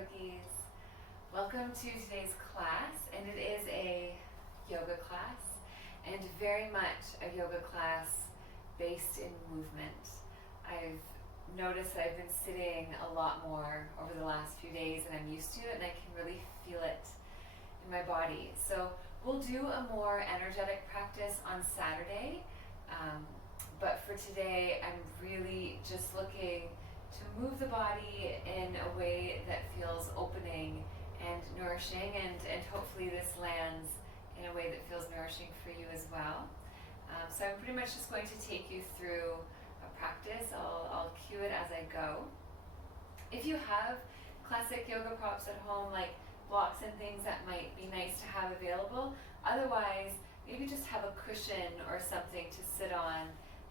yogis. Welcome to today's class, and it is a yoga class, and very much a yoga class based in movement. I've noticed that I've been sitting a lot more over the last few days, and I'm used to it, and I can really feel it in my body. So we'll do a more energetic practice on Saturday, but for today I'm really just looking to move the body in a way that feels opening and nourishing, and hopefully this lands in a way that feels nourishing for you as well. So I'm pretty much just going to take you through a practice. I'll cue it as I go. If you have classic yoga props at home, like blocks and things, that might be nice to have available. Otherwise, maybe just have a cushion or something to sit on,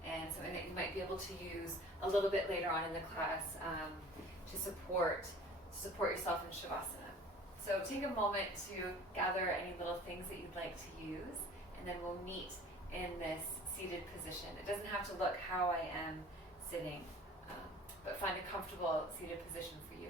and something that you might be able to use a little bit later on in the class to support yourself in Shavasana. So take a moment to gather any little things that you'd like to use, and then we'll meet in this seated position. It doesn't have to look how I am sitting, but find a comfortable seated position for you.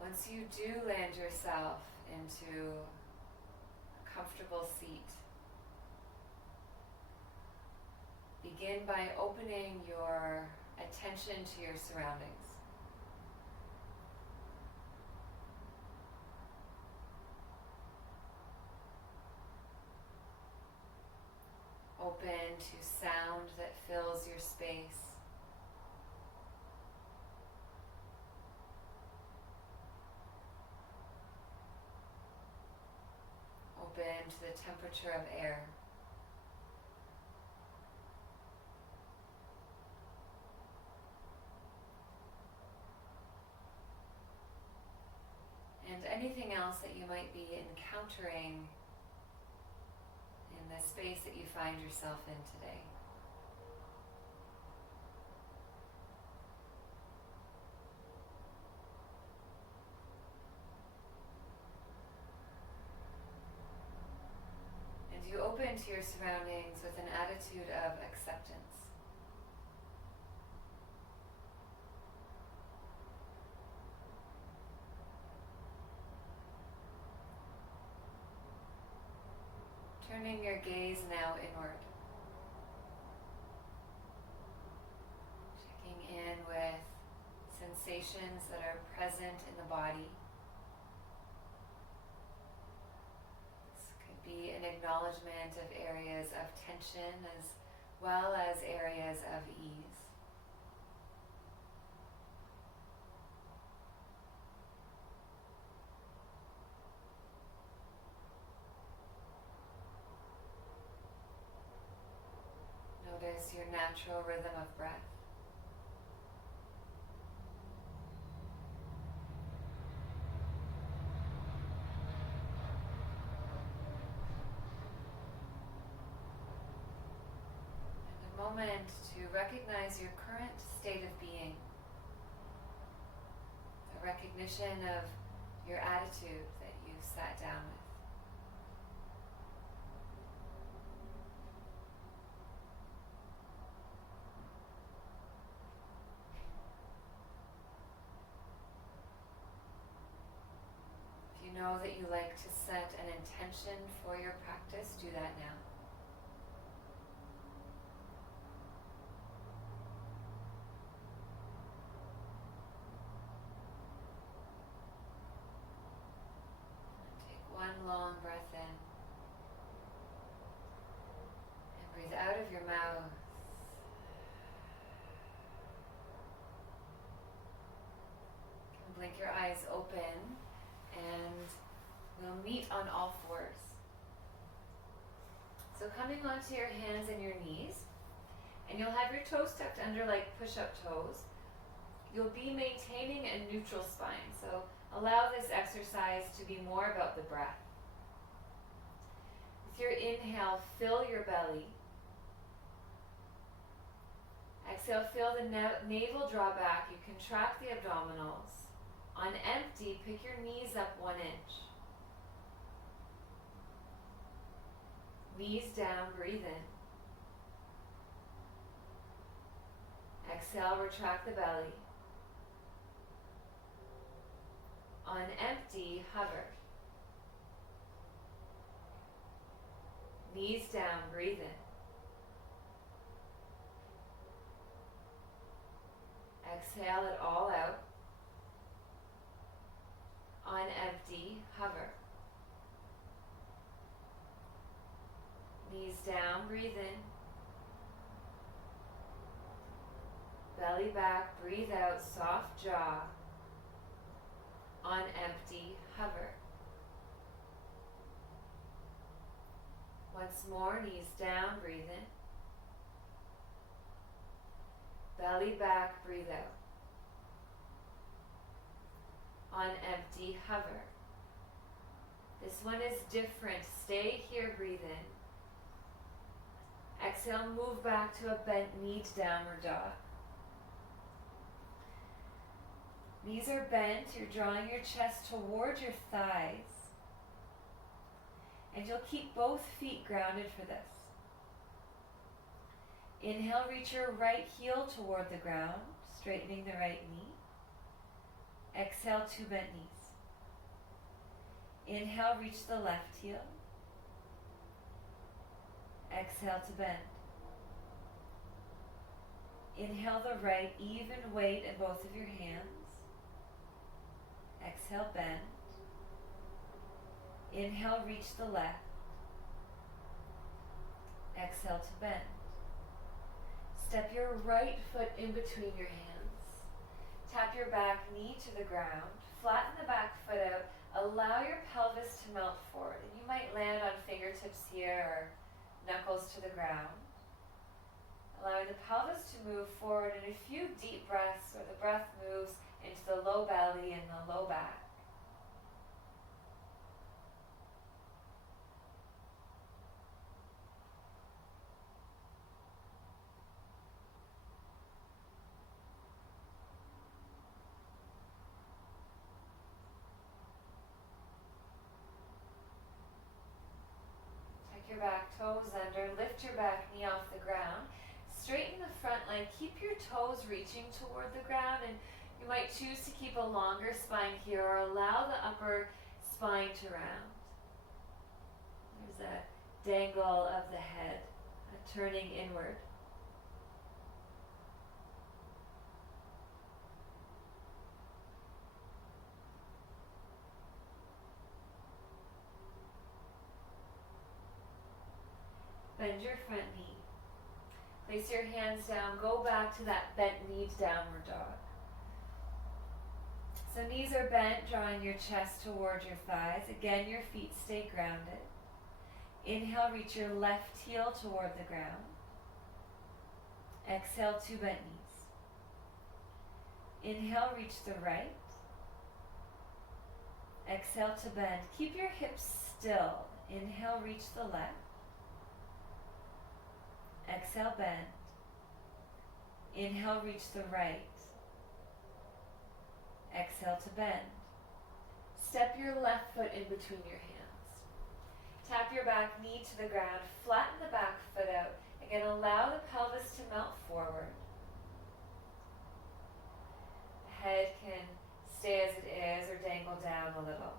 Once you do land yourself into a comfortable seat, begin by opening your attention to your surroundings. Open to sound that fills your space. Open to the temperature of air. And anything else that you might be encountering in the space that you find yourself in today. You open to your surroundings with an attitude of acceptance. Turning your gaze now inward. Checking in with sensations that are present in the body. Be an acknowledgement of areas of tension as well as areas of ease. Notice your natural rhythm of breath. Moment to recognize your current state of being, a recognition of your attitude that you sat down with. If you know that you like to set an intention for your practice, do that now. One long breath in, and breathe out of your mouth. You can blink your eyes open, and we'll meet on all fours. So coming onto your hands and your knees, and you'll have your toes tucked under like push-up toes. You'll be maintaining a neutral spine, so allow this exercise to be more about the breath. With your inhale, fill your belly. Exhale, feel the navel draw back. You contract the abdominals. On empty, pick your knees up 1 inch. Knees down, breathe in. Exhale, retract the belly. On empty, hover. Knees down, breathe in. Exhale it all out. On empty, hover. Knees down, breathe in. Belly back, breathe out, soft jaw. On empty, hover. Once more, knees down, breathe in. Belly back, breathe out. On empty, hover. This one is different. Stay here, breathe in. Exhale, move back to a bent knee to downward dog. Knees are bent, you're drawing your chest towards your thighs. And you'll keep both feet grounded for this. Inhale, reach your right heel toward the ground, straightening the right knee. Exhale, two bent knees. Inhale, reach the left heel. Exhale to bend. Inhale the right, even weight in both of your hands. Exhale, bend. Inhale, reach the left. Exhale to bend. Step your right foot in between your hands. Tap your back knee to the ground. Flatten the back foot out. Allow your pelvis to melt forward. And you might land on fingertips here or knuckles to the ground. Allowing the pelvis to move forward in a few deep breaths where the breath moves into the low belly and the low back. Your back toes under, lift your back knee off the ground, straighten the front leg, keep your toes reaching toward the ground, and you might choose to keep a longer spine here or allow the upper spine to round. There's a dangle of the head, a turning inward. Bend your front knee. Place your hands down. Go back to that bent knee to downward dog. So knees are bent, drawing your chest towards your thighs. Again, your feet stay grounded. Inhale, reach your left heel toward the ground. Exhale, two bent knees. Inhale, reach the right. Exhale to bend. Keep your hips still. Inhale, reach the left. Exhale, bend. Inhale, reach the right. Exhale to bend. Step your left foot in between your hands. Tap your back knee to the ground. Flatten the back foot out. Again, allow the pelvis to melt forward. The head can stay as it is or dangle down a little.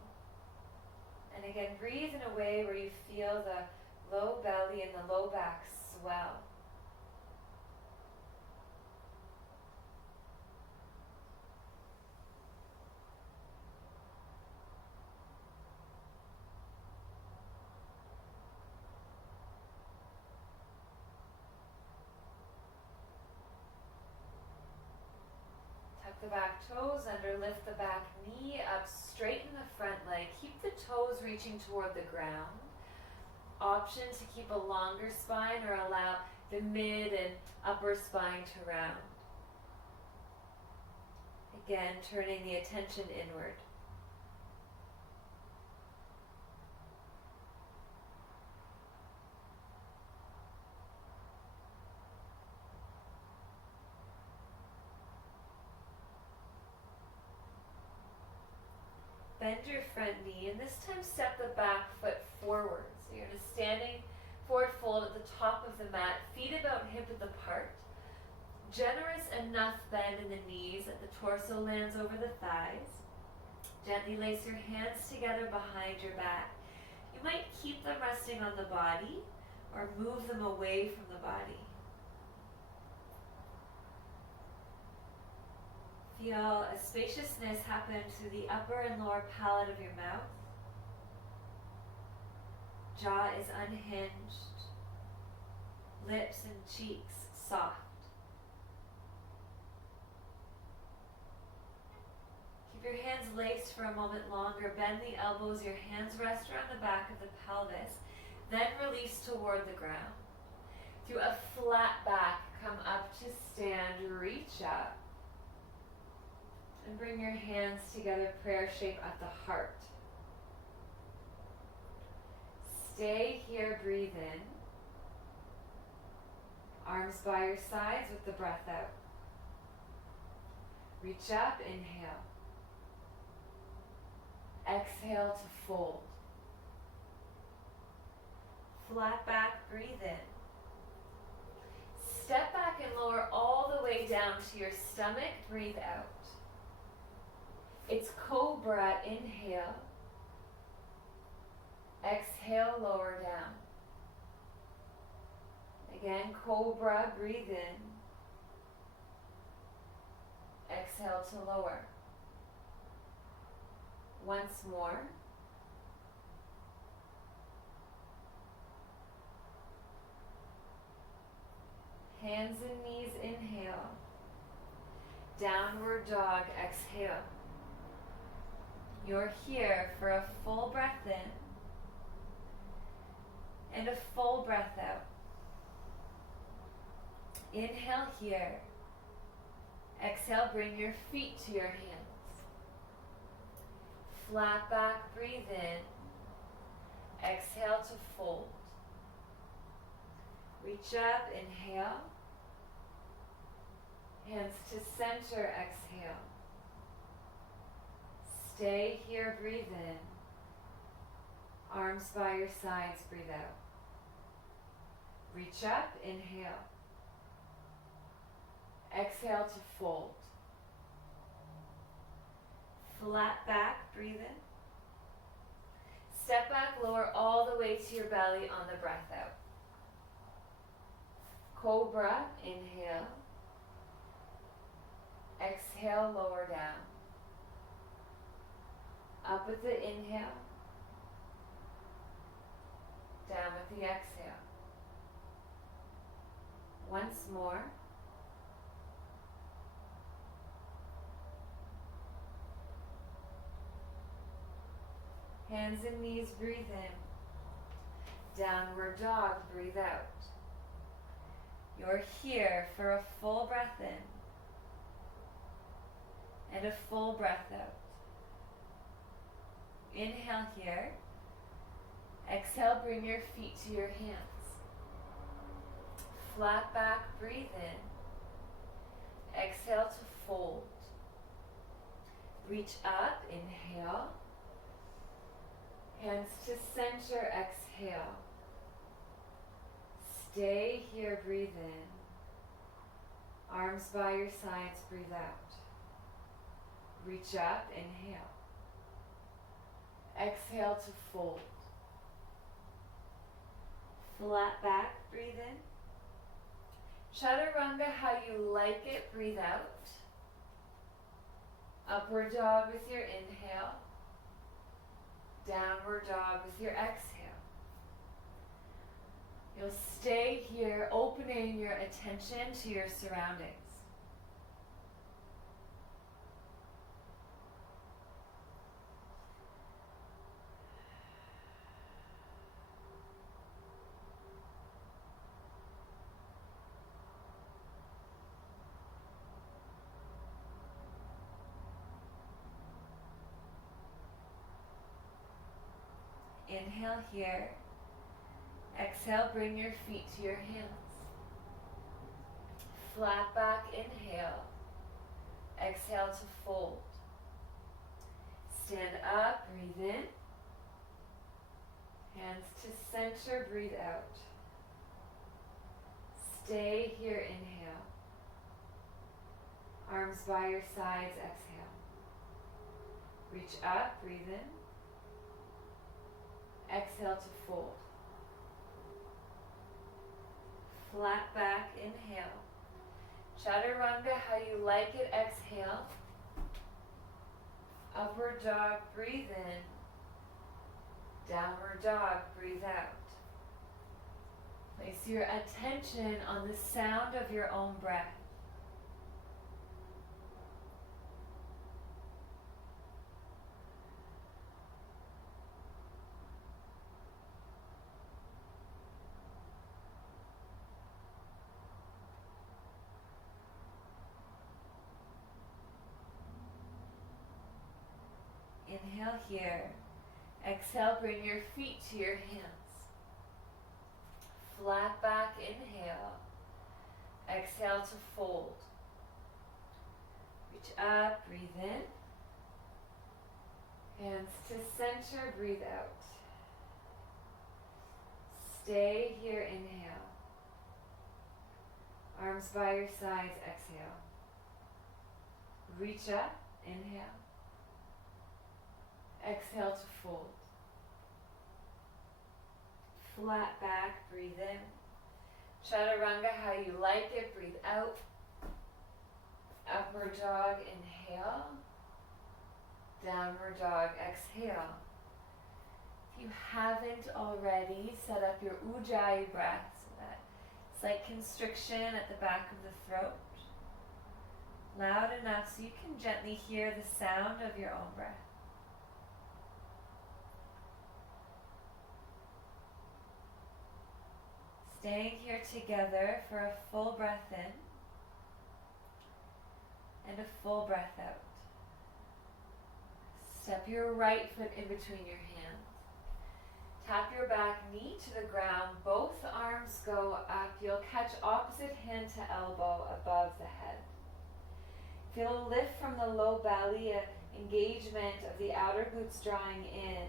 And again, breathe in a way where you feel the low belly and the low back swell. Tuck the back toes under, lift the back knee up, straighten the front leg, keep the toes reaching toward the ground. Option to keep a longer spine or allow the mid and upper spine to round. Again, turning the attention inward. Bend your front knee and this time step the back foot forward. So you're in a standing Forward fold at the top of the mat, feet about hip-width apart. Generous enough bend in the knees that the torso lands over the thighs. Gently lace your hands together behind your back. You might keep them resting on the body or move them away from the body. Feel a spaciousness happen through the upper and lower palate of your mouth. Jaw is unhinged. Lips and cheeks soft. Keep your hands laced for a moment longer. Bend the elbows. Your hands rest around the back of the pelvis. Then release toward the ground. Through a flat back, come up to stand. Reach up. And bring your hands together, prayer shape at the heart. Stay here, breathe in. Arms by your sides with the breath out. Reach up, inhale. Exhale to fold. Flat back, breathe in. Step back and lower all the way down to your stomach, breathe out. It's cobra, inhale. Exhale, lower down. Again, cobra, breathe in. Exhale to lower. Once more. Hands and knees, inhale. Downward dog, exhale. You're here for a full breath in and a full breath out. Inhale here. Exhale, bring your feet to your hands. Flat back, breathe in. Exhale to fold. Reach up, inhale. Hands to center, exhale. Stay here, breathe in. Arms by your sides, breathe out. Reach up, inhale. Exhale to fold. Flat back, breathe in. Step back, lower all the way to your belly on the breath out. Cobra, inhale. Exhale, lower down. Up with the inhale. Down with the exhale. Once more. Hands and knees, breathe in. Downward dog, breathe out. You're here for a full breath in and a full breath out. Inhale here. Exhale, bring your feet to your hands. Flat back, breathe in. Exhale to fold. Reach up, inhale. Hands to center, exhale. Stay here, breathe in. Arms by your sides, breathe out. Reach up, inhale. Exhale to fold. Flat back, breathe in. Chaturanga how you like it, breathe out. Upward dog with your inhale. Downward dog with your exhale. You'll stay here, opening your attention to your surroundings. Inhale here. Exhale, bring your feet to your hands. Flat back, inhale. Exhale to fold. Stand up, breathe in. Hands to center, breathe out. Stay here, inhale. Arms by your sides, exhale. Reach up, breathe in. Exhale to fold. Flat back, inhale. Chaturanga, how you like it, exhale. Upward dog, breathe in. Downward dog, breathe out. Place your attention on the sound of your own breath. Inhale here. Exhale, bring your feet to your hands. Flat back, inhale. Exhale to fold. Reach up, breathe in. Hands to center, breathe out. Stay here, inhale. Arms by your sides, exhale. Reach up, inhale. Exhale to fold. Flat back, breathe in. Chaturanga, how you like it, breathe out. Upward dog, inhale. Downward dog, exhale. If you haven't already, set up your Ujjayi breath, so that slight constriction at the back of the throat. Loud enough so you can gently hear the sound of your own breath. Staying here together for a full breath in and a full breath out. Step your right foot in between your hands. Tap your back knee to the ground. Both arms go up. You'll catch opposite hand to elbow above the head. Feel a lift from the low belly, an engagement of the outer glutes drawing in.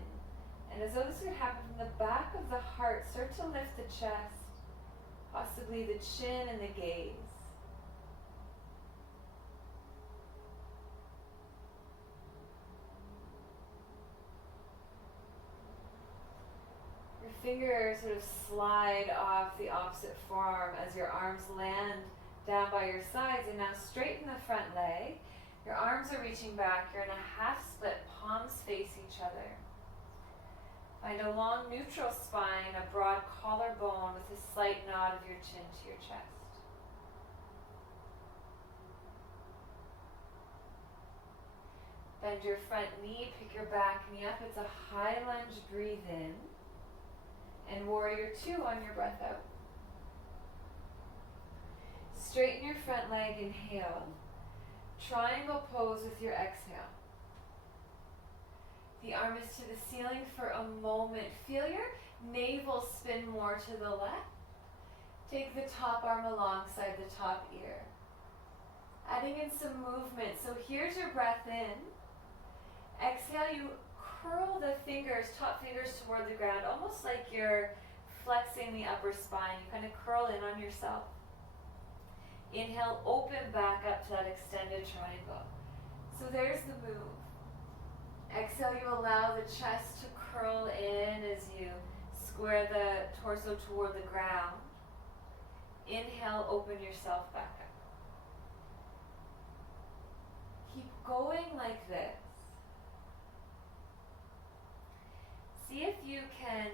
And as though this would happen from the back of the heart, start to lift the chest, possibly the chin and the gaze. Your fingers sort of slide off the opposite forearm as your arms land down by your sides, and now straighten the front leg. Your arms are reaching back. You're in a half split, palms face each other. Find a long neutral spine, a broad collarbone with a slight nod of your chin to your chest. Bend your front knee, pick your back knee up. It's a high lunge, breathe in. And warrior two on your breath out. Straighten your front leg, inhale. Triangle pose with your exhale. The arm is to the ceiling for a moment. Feel your navel spin more to the left. Take the top arm alongside the top ear. Adding in some movement. So here's your breath in. Exhale, you curl the fingers, top fingers toward the ground, almost like you're flexing the upper spine. You kind of curl in on yourself. Inhale, open back up to that extended triangle. So there's the move. Exhale, you allow the chest to curl in as you square the torso toward the ground. Inhale, open yourself back up. Keep going like this. See if you can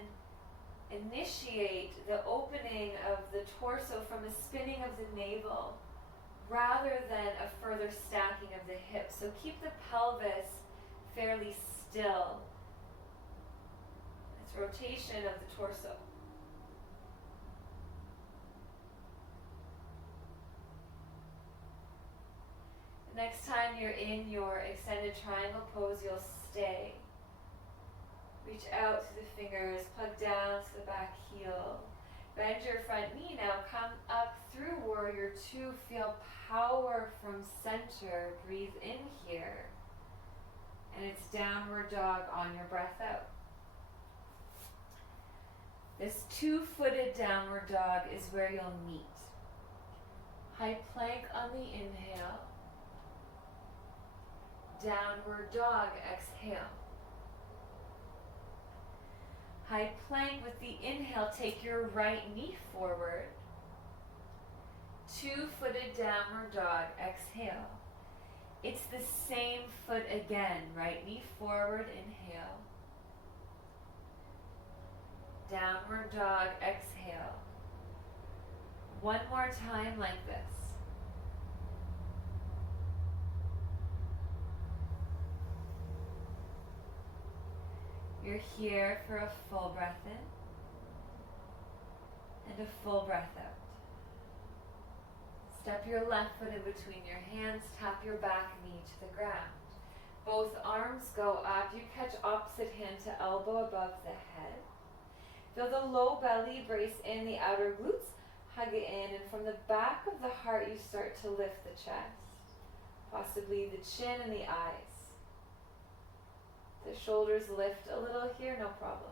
initiate the opening of the torso from a spinning of the navel rather than a further stacking of the hips. So keep the pelvis fairly still. It's rotation of the torso. The next time you're in your extended triangle pose, you'll stay. Reach out to the fingers, plug down to the back heel. Bend your front knee now, come up through warrior two. Feel power from center. Breathe in here. And it's downward dog on your breath out. This two-footed downward dog is where you'll meet. High plank on the inhale. Downward dog, exhale. High plank with the inhale, take your right knee forward. Two-footed downward dog, exhale. It's the same foot again, right knee forward, inhale. Downward dog, exhale. One more time like this. You're here for a full breath in and a full breath out. Step your left foot in between your hands, tap your back knee to the ground. Both arms go up, you catch opposite hand to elbow above the head. Feel the low belly brace in the outer glutes, hug it in, and from the back of the heart you start to lift the chest, possibly the chin and the eyes. The shoulders lift a little here, no problem.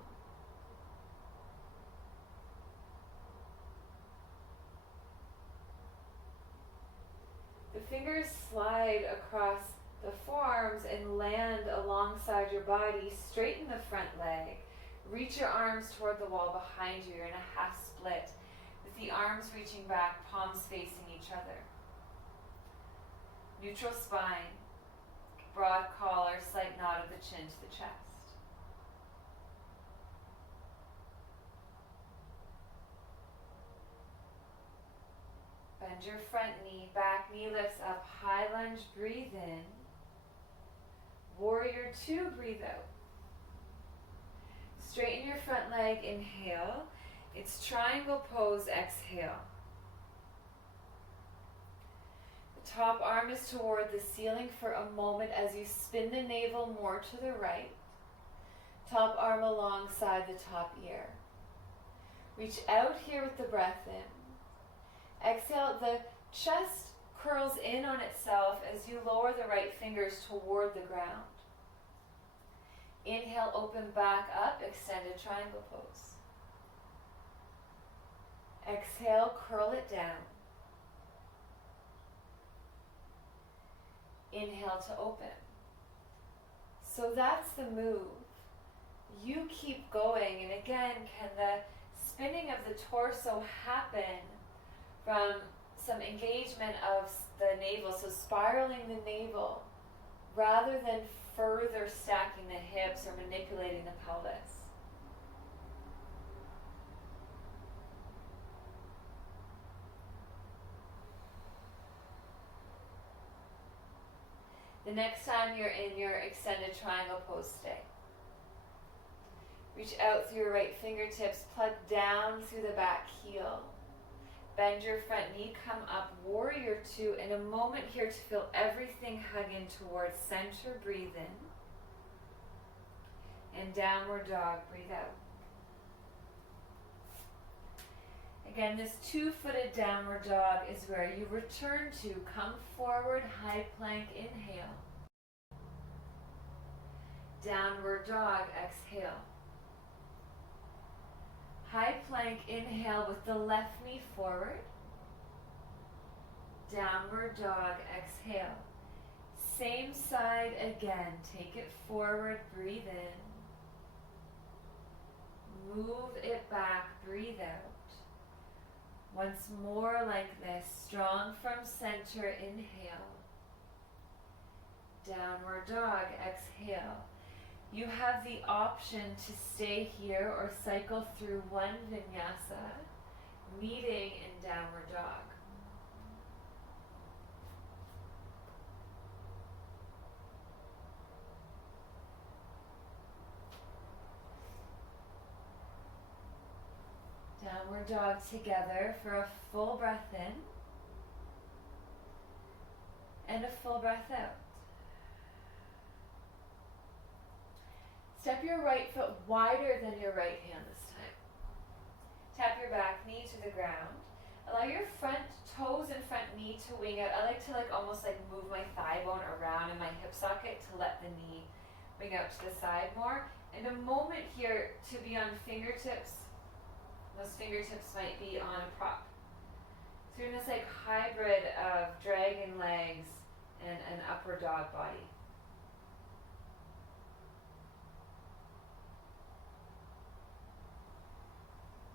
The fingers slide across the forearms and land alongside your body. Straighten the front leg. Reach your arms toward the wall behind you. You're in a half split with the arms reaching back, palms facing each other. Neutral spine. Broad collar, slight nod of the chin to the chest. Bend your front knee, back knee lifts up, high lunge, breathe in. Warrior two, breathe out. Straighten your front leg, inhale. It's triangle pose, exhale. Top arm is toward the ceiling for a moment as you spin the navel more to the right. Top arm alongside the top ear. Reach out here with the breath in. Exhale, the chest curls in on itself as you lower the right fingers toward the ground. Inhale, open back up, extended triangle pose. Exhale, curl it down. Inhale to open. So that's the move. You keep going, and again, can the spinning of the torso happen from some engagement of the navel, so spiraling the navel, rather than further stacking the hips or manipulating the pelvis. The next time you're in your extended triangle pose, stay. Reach out through your right fingertips, plug down through the back heel. Bend your front knee, come up, warrior two. In a moment here to feel everything hug in towards center, breathe in. And downward dog, breathe out. Again, this two-footed downward dog is where you return to. Come forward, high plank, inhale. Downward dog, exhale. High plank, inhale with the left knee forward. Downward dog, exhale. Same side again. Take it forward, breathe in. Move it back, breathe out. Once more like this, strong from center, inhale. Downward dog, exhale. You have the option to stay here or cycle through one vinyasa, meeting in downward dog. Downward dog together for a full breath in and a full breath out. Step your right foot wider than your right hand this time. Tap your back knee to the ground. Allow your front toes and front knee to wing out. I like to almost move my thigh bone around in my hip socket to let the knee wing out to the side more. And a moment here to be on fingertips. Those fingertips might be on a prop. So you're in this like hybrid of dragon legs and an upward dog body.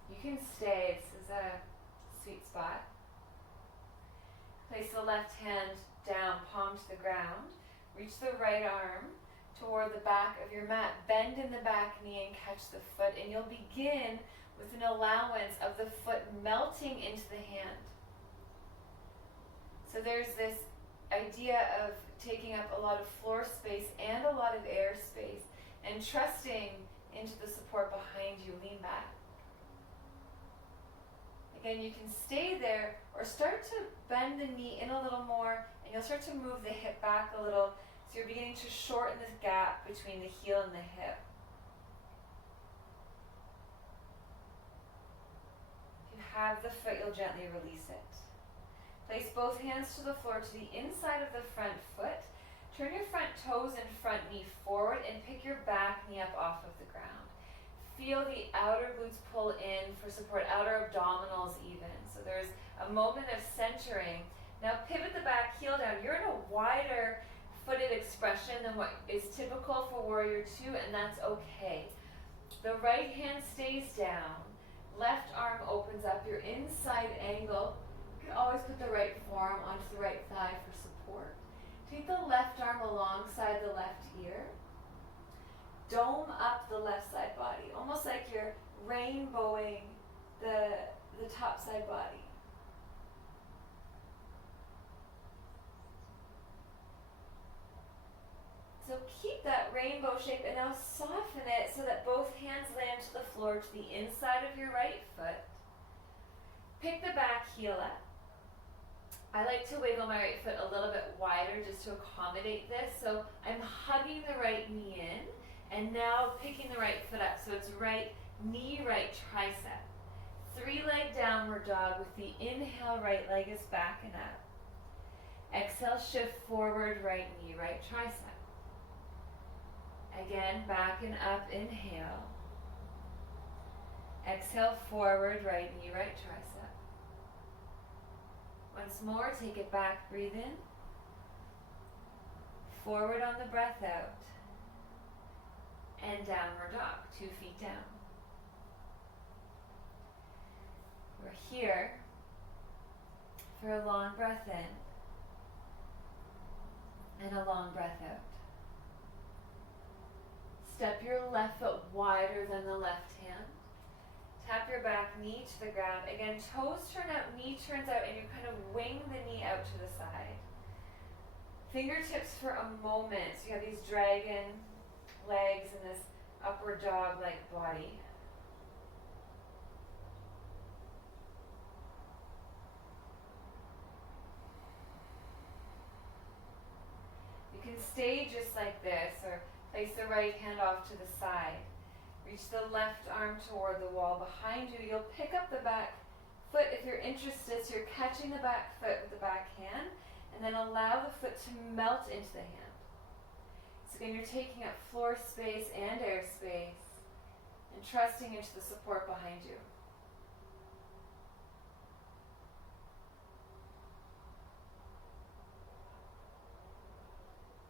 You can stay, this is a sweet spot. Place the left hand down, palm to the ground. Reach the right arm toward the back of your mat. Bend in the back knee and catch the foot. And you'll begin with an allowance of the foot melting into the hand. So there's this idea of taking up a lot of floor space and a lot of air space and trusting into the support behind you. Lean back. Again, you can stay there or start to bend the knee in a little more, and you'll start to move the hip back a little, so you're beginning to shorten this gap between the heel and the hip. If you have the foot, you'll gently release it. Place both hands to the floor to the inside of the front foot. Turn your front toes and front knee forward and pick your back knee up off of the ground. Feel the outer glutes pull in for support, outer abdominals even. So there's a moment of centering. Now pivot the back heel down. You're in a wider footed expression than what is typical for Warrior 2, and that's okay. The right hand stays down. Left arm opens up. Your inside angle. You can always put the right forearm onto the right thigh for support. Take the left arm alongside the left ear. Dome up the left side body, almost like you're rainbowing the top side body. So keep that rainbow shape and now soften it so that both hands land to the floor to the inside of your right foot. Pick the back heel up. I like to wiggle my right foot a little bit wider just to accommodate this. So I'm hugging the right knee in. And now picking the right foot up, so it's right knee, right tricep. 3-leg downward dog with the inhale, right leg is backing up. Exhale, shift forward, right knee, right tricep. Again, backing up, inhale. Exhale, forward, right knee, right tricep. Once more, take it back, breathe in. Forward on the breath out. And downward dog, 2 feet down. We're here for a long breath in and a long breath out. Step your left foot wider than the left hand. Tap your back knee to the ground. Again, toes turn out, knee turns out, and you kind of wing the knee out to the side. Fingertips for a moment. So you have these dragon legs and this upward dog-like body. You can stay just like this, or place the right hand off to the side. Reach the left arm toward the wall behind you. You'll pick up the back foot if you're interested, so you're catching the back foot with the back hand, and then allow the foot to melt into the hand. So again, you're taking up floor space and air space and trusting into the support behind you.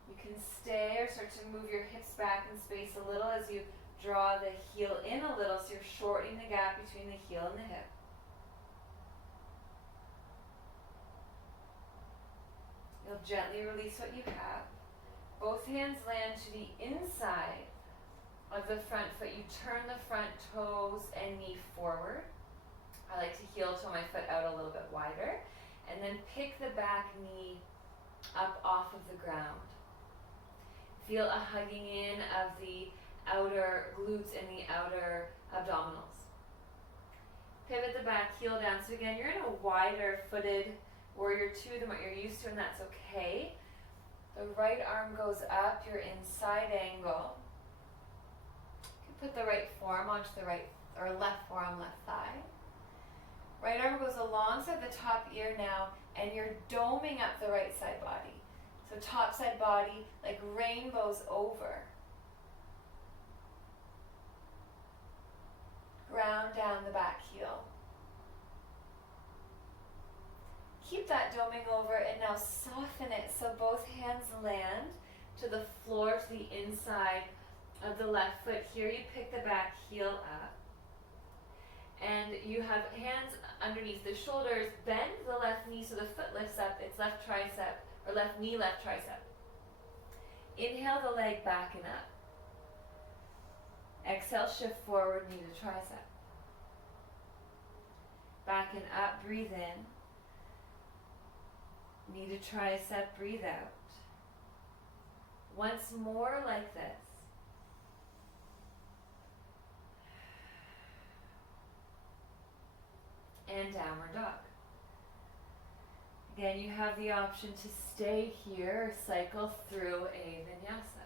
You can stay or start to move your hips back in space a little as you draw the heel in a little, so you're shortening the gap between the heel and the hip. You'll gently release what you have. Both hands land to the inside of the front foot. You turn the front toes and knee forward. I like to heel toe my foot out a little bit wider. And then pick the back knee up off of the ground. Feel a hugging in of the outer glutes and the outer abdominals. Pivot the back heel down. So again, you're in a wider footed Warrior 2 than what you're used to, and that's okay. The right arm goes up, your inside angle. You can put the right forearm onto the right, or left forearm, left thigh. Right arm goes alongside the top ear now, and you're doming up the right side body. So top side body, like rainbows over. Ground down the back heel. Keep that doming over and now soften it so both hands land to the floor, to the inside of the left foot. Here you pick the back heel up. And you have hands underneath the shoulders. Bend the left knee so the foot lifts up. It's left tricep, or left knee, left tricep. Inhale the leg back and up. Exhale, shift forward, knee to tricep. Back and up, breathe in. Knee to tricep, breathe out. Once more like this. And downward dog. Again, you have the option to stay here or cycle through a vinyasa.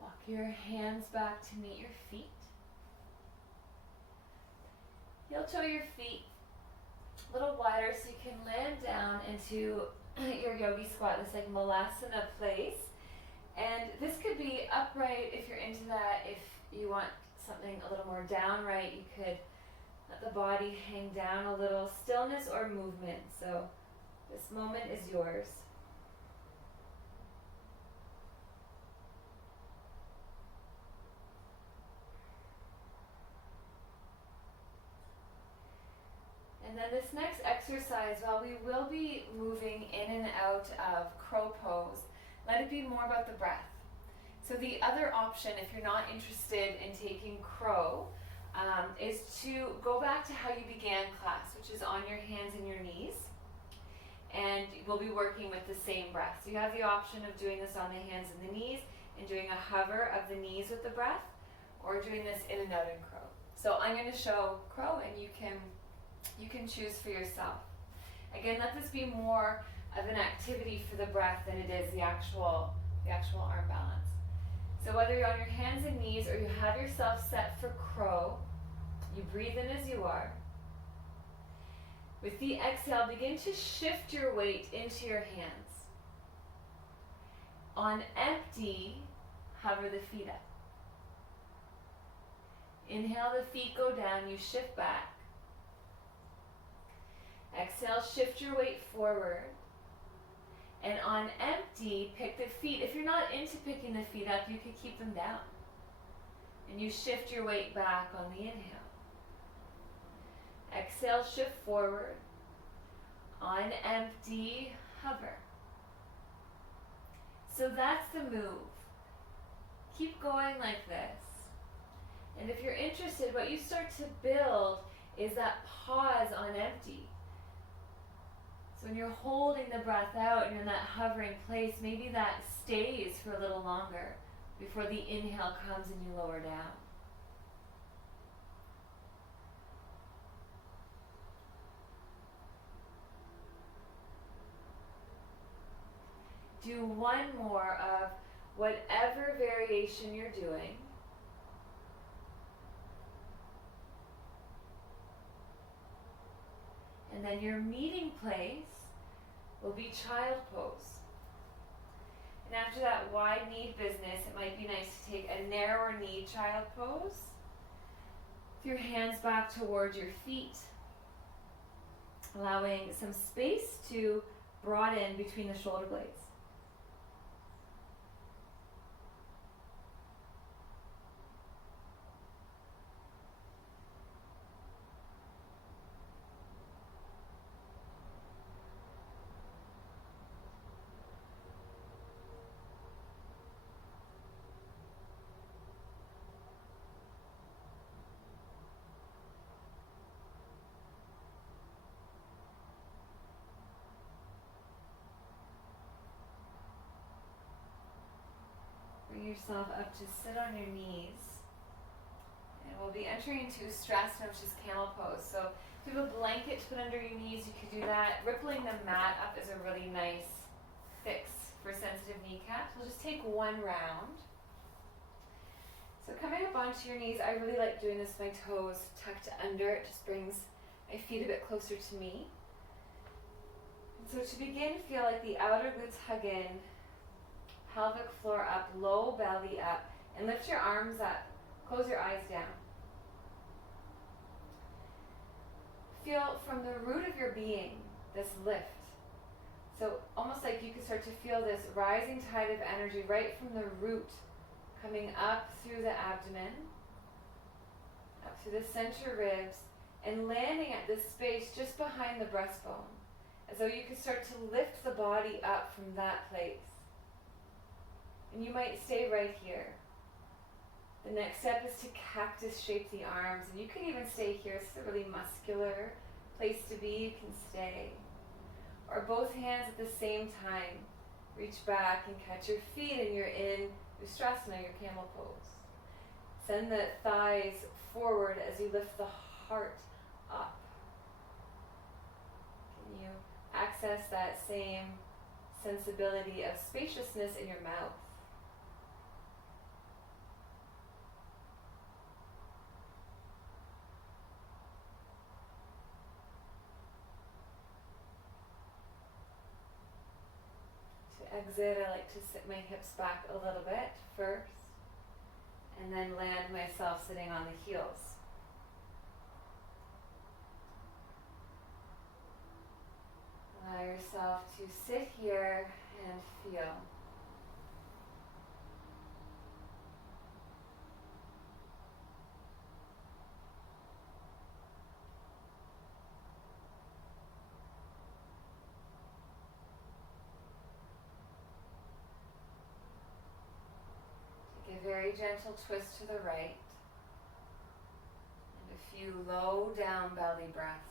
Walk your hands back to meet your feet. Heel toe your feet a little wider so you can land down into your yogi squat, this like malasana place. And this could be upright if you're into that. If you want something a little more downright, you could let the body hang down a little. Stillness or movement. So this moment is yours. And then this next exercise, while we will be moving in and out of crow pose, let it be more about the breath. So the other option, if you're not interested in taking crow, is to go back to how you began class, which is on your hands and your knees. And we'll be working with the same breath. So you have the option of doing this on the hands and the knees and doing a hover of the knees with the breath, or doing this in and out in crow. So I'm going to show crow and you can choose for yourself. Again, let this be more of an activity for the breath than it is the actual arm balance. So whether you're on your hands and knees or you have yourself set for crow, you breathe in as you are. With the exhale, begin to shift your weight into your hands. On empty, hover the feet up. Inhale, the feet go down, you shift back. Exhale, shift your weight forward. And on empty, pick the feet. If you're not into picking the feet up, you could keep them down. And you shift your weight back on the inhale. Exhale, shift forward. On empty, hover. So that's the move. Keep going like this. And if you're interested, what you start to build is that pause on empty. So when you're holding the breath out and you're in that hovering place, maybe that stays for a little longer before the inhale comes and you lower down. Do one more of whatever variation you're doing. And then your meeting place will be child pose. And after that wide knee business, it might be nice to take a narrower knee child pose. With your hands back towards your feet, allowing some space to broaden between the shoulder blades. Bring yourself up to sit on your knees. And we'll be entering into Shavasana, which is camel pose. So if you have a blanket to put under your knees, you could do that. Rippling the mat up is a really nice fix for sensitive kneecaps. We'll just take one round. So coming up onto your knees, I really like doing this with my toes tucked under. It just brings my feet a bit closer to me. And So to begin, feel like the outer glutes hug in, pelvic floor up, low belly up, and lift your arms up. Close your eyes down. Feel from the root of your being this lift. So almost like you can start to feel this rising tide of energy right from the root coming up through the abdomen, up through the center ribs, and landing at this space just behind the breastbone, as though you could start to lift the body up from that place. And you might stay right here. The next step is to cactus shape the arms, and you can even stay here. It's a really muscular place to be. You can stay. Or both hands at the same time. Reach back and catch your feet, and you're in Ustrasana, your camel pose. Send the thighs forward as you lift the heart up. Can you access that same sensibility of spaciousness in your mouth? To exit, I like to sit my hips back a little bit first, and then land myself sitting on the heels. Allow yourself to sit here and feel. Take a very gentle twist to the right, and a few low down belly breaths.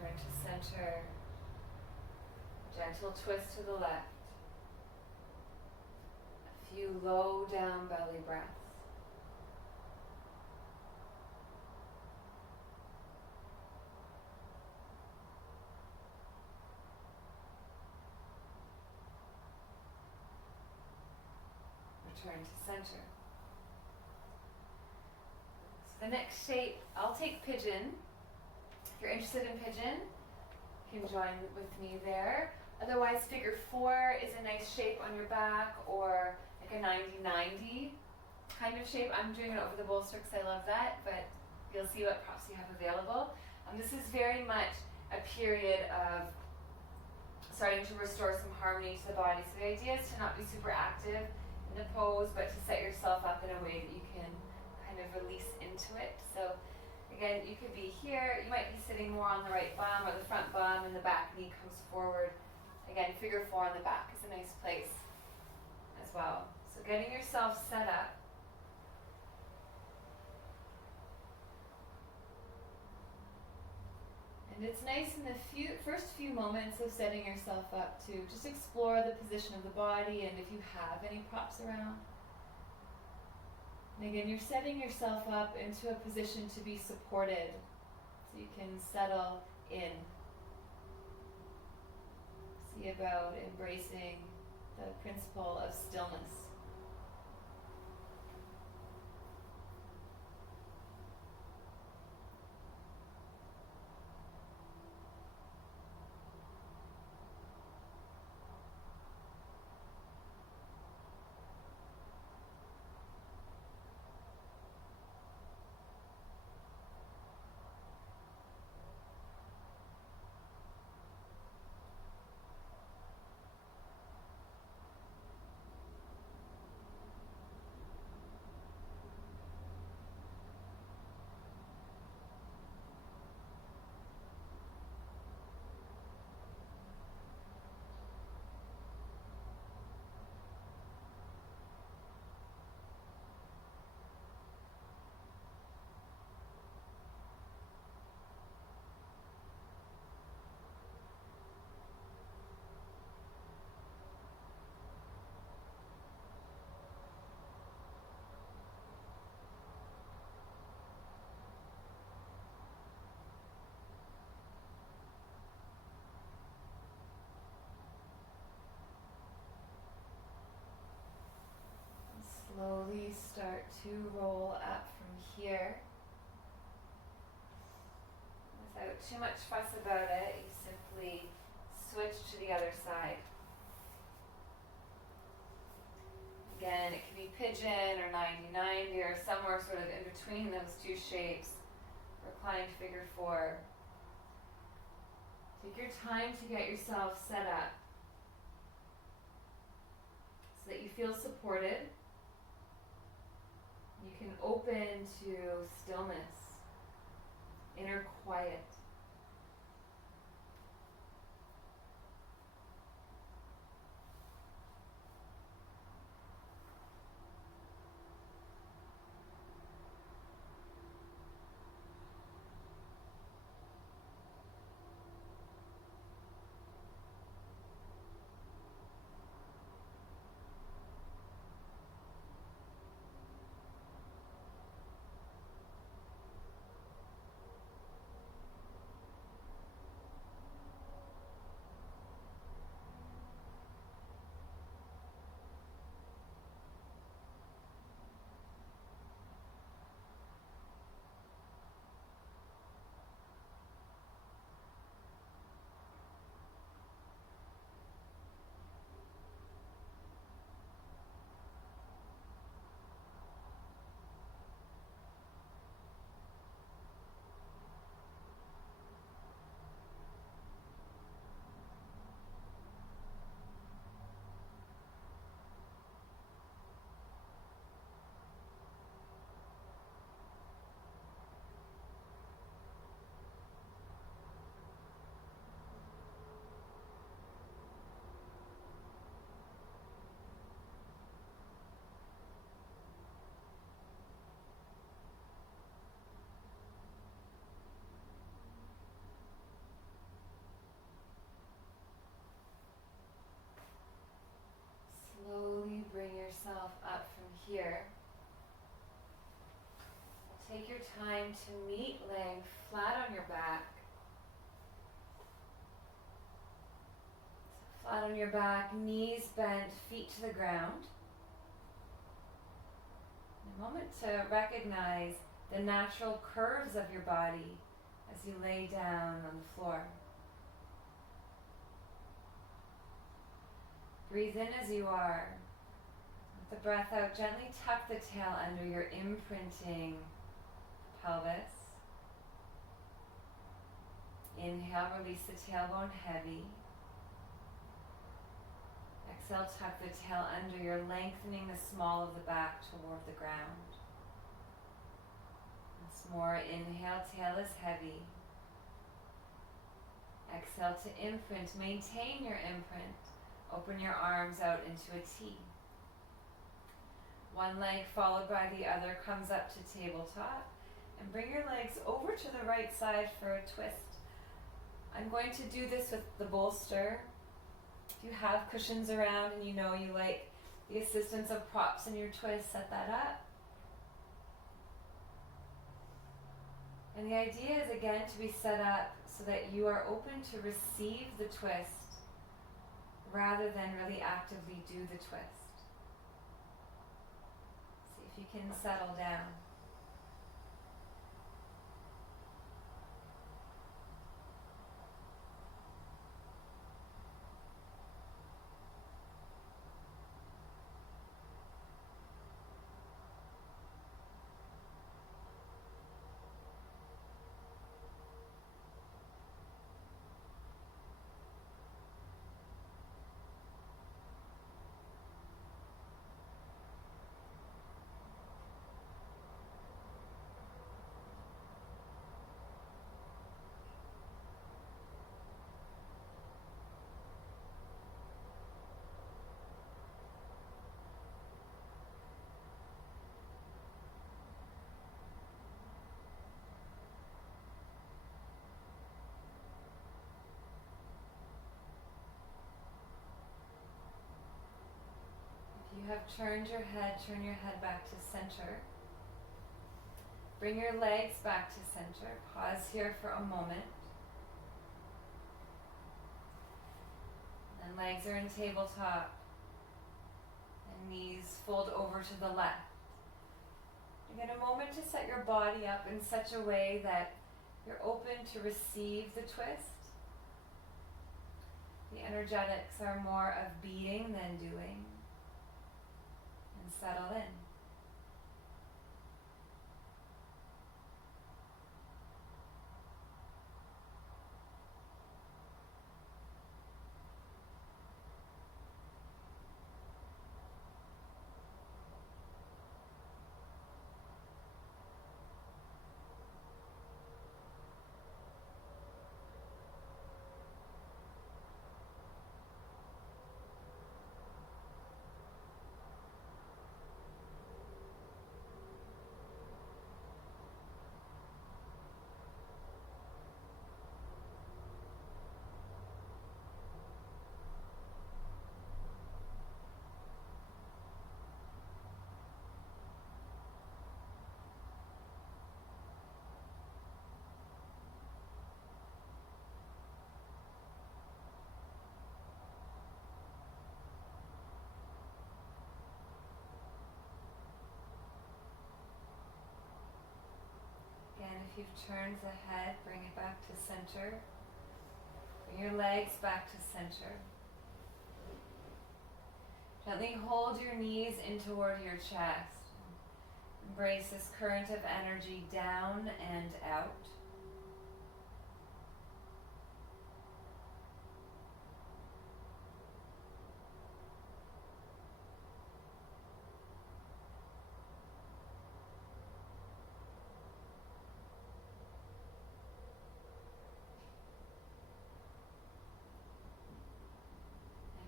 Turn to center. Gentle twist to the left. A few low down belly breaths. Return to center. So the next shape, I'll take Pigeon. If you're interested in Pigeon, you can join with me there. Otherwise, figure 4 is a nice shape on your back, or like a 90-90 kind of shape. I'm doing it over the bolster because I love that, but you'll see what props you have available. This is very much a period of starting to restore some harmony to the body. So the idea is to not be super active in the pose, but to set yourself up in a way that you can kind of release into it. So again, you could be here, you might be sitting more on the right bum or the front bum, and the back knee comes forward. Again, figure 4 on the back is a nice place as well. So getting yourself set up. And it's nice in the first few moments of setting yourself up to just explore the position of the body, and if you have any props around. And again, you're setting yourself up into a position to be supported, so you can settle in. See about embracing the principle of stillness. start to roll up from here. Without too much fuss about it, you simply switch to the other side. Again, it can be pigeon or 90-90 or somewhere sort of in between those two shapes. Reclined figure four. Take your time to get yourself set up so that you feel supported. You can open to stillness, inner quiet. Slowly bring yourself up from here. Take your time to meet leg flat on your back. So flat on your back, knees bent, feet to the ground. A moment to recognize the natural curves of your body as you lay down on the floor. Breathe in as you are. With the breath out, gently tuck the tail under your imprinting pelvis. Inhale, release the tailbone heavy. Exhale, tuck the tail under, you're lengthening the small of the back toward the ground. Once more, inhale, tail is heavy. Exhale to imprint, maintain your imprint. Open your arms out into a T. One leg followed by the other comes up to tabletop. And bring your legs over to the right side for a twist. I'm going to do this with the bolster. If you have cushions around and you know you like the assistance of props in your twist, set that up. And the idea is again to be set up so that you are open to receive the twist rather than really actively do the twist. See if you can settle down. You have turned your head, turn your head back to center. Bring your legs back to center. Pause here for a moment. And legs are in tabletop. And knees fold over to the left. And get a moment to set your body up in such a way that you're open to receive the twist. The energetics are more of being than doing. And settle in. Again, if you've turned the head, bring it back to center. Bring your legs back to center. Gently hold your knees in toward your chest. Embrace this current of energy down and out.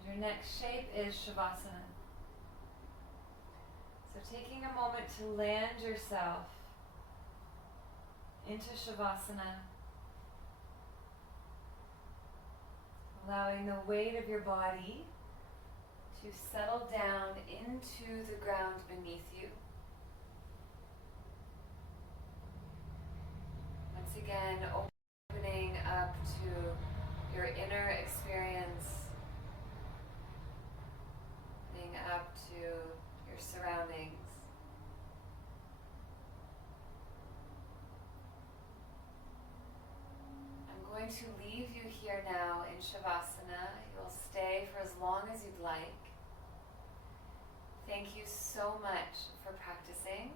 Your next shape is Shavasana. So taking a moment to land yourself into Shavasana, allowing the weight of your body to settle down into the ground beneath you. Once again, opening up to your inner experience, up to your surroundings. I'm going to leave you here now in Shavasana. You'll stay for as long as you'd like. Thank you so much for practicing.